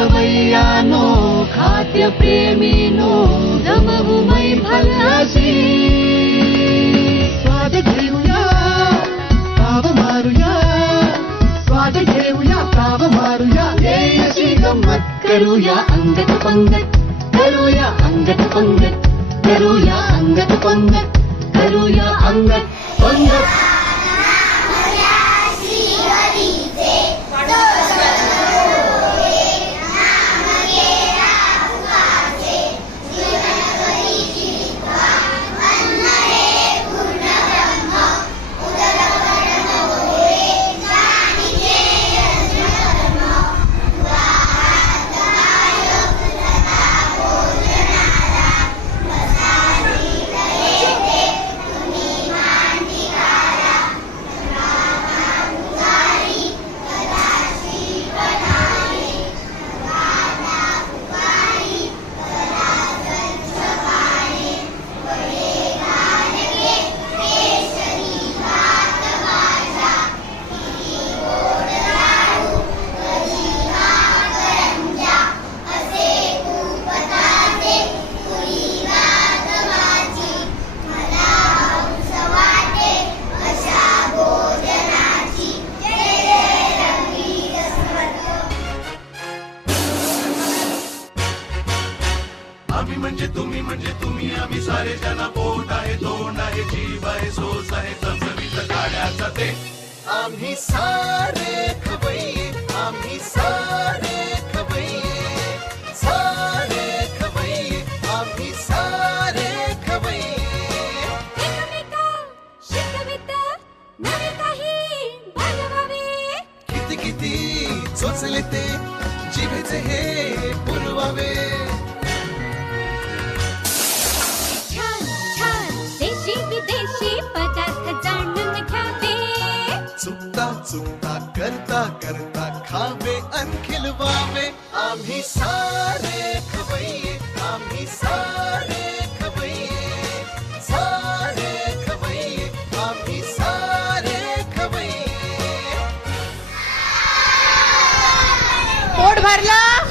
खवय्यानो खाद्य प्रेमीनो जमवू मै भल्यासी स्वाद घेऊया ताव मारूया स्वाद घेऊया ताव मारूया येयची गंमत करूया अंगत पंगत करूया अंगत पंगत करूया अंगत पंगत करूया अंगत पंगत म्हणजे तुम्ही आम्ही सारे जना पोट आहे तोंड आहे जीव आहे सोस आहे चमचमीत गाड्याचा ते आम्ही सारे खवय्ये आम्ही सारे खवय्ये सारे खवय्ये आम्ही सारे खवय्ये एकमेका शिकवित नवे काही बनवावे किती किती चोचले ते जिभेचे हे पुरवावे विदेशी पदार्थ जाणून घ्यावे चुकता चुकता करता करता खावे अन खिलवावे आम्ही सारे खवय्ये आम्ही सारे खवय्ये सारे खवय्ये आम्ही सारे खवय्ये पोट भरलं